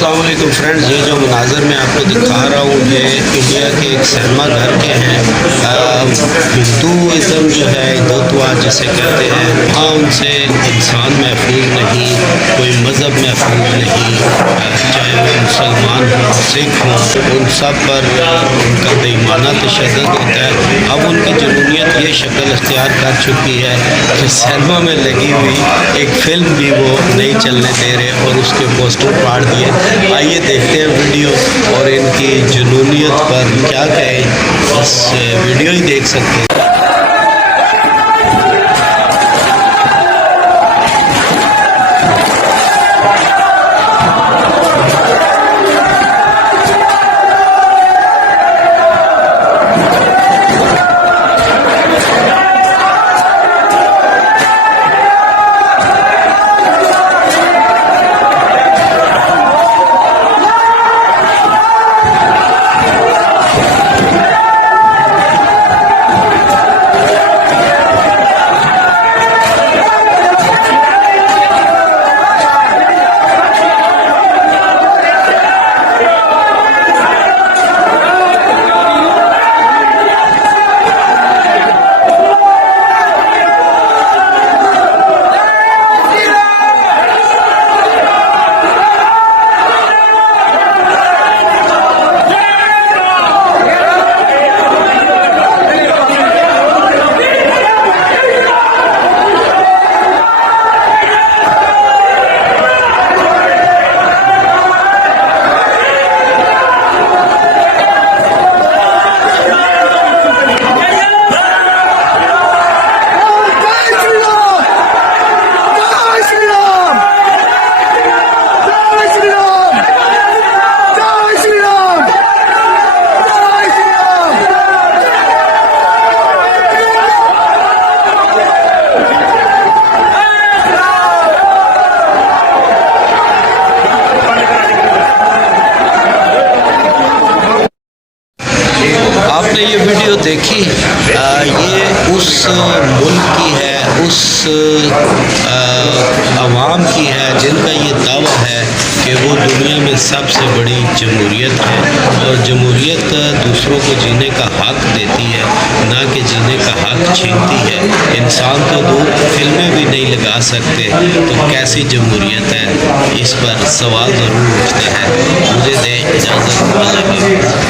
अस्सलाम वालेकुम फ्रेंड्स, ये जो मनाज़र मैं आपको दिखा रहा हूँ ये इंडिया के एक सिनेमा घर के हैं। हिंदुज़म जो है, हिंदुत्व जिसे कहते हैं, वहाँ उनसे इंसान महफूज नहीं, कोई मज़हब महफूज नहीं, चाहे वो मुसलमान हों सिख हों, उन सब पर उनका बेईमाना तशद्दुद होता है। अब उनकी जुनूनियत ये शक्ल इख्तियार कर चुकी है कि सिनेमा में लगी हुई एक फ़िल्म भी वो नहीं चलने दे रहे और उसके पोस्टर फाड़ दिए। आइए देखते हैं वीडियो और इनकी जुनूनियत पर क्या कहें, बस वीडियो ही देख सकते हैं। आपने ये वीडियो देखी, ये उस मुल्क की है, उस आवाम की है जिनका ये दावा है कि वो दुनिया में सबसे बड़ी जमहूरियत है और जमहूरियत दूसरों को जीने का हक़ देती है, ना कि जीने का हक़ छीनती है। इंसान तो दो फिल्में भी नहीं लगा सकते तो कैसी जमहूरियत है, इस पर सवाल ज़रूर उठता है। मुझे दें इजाज़त।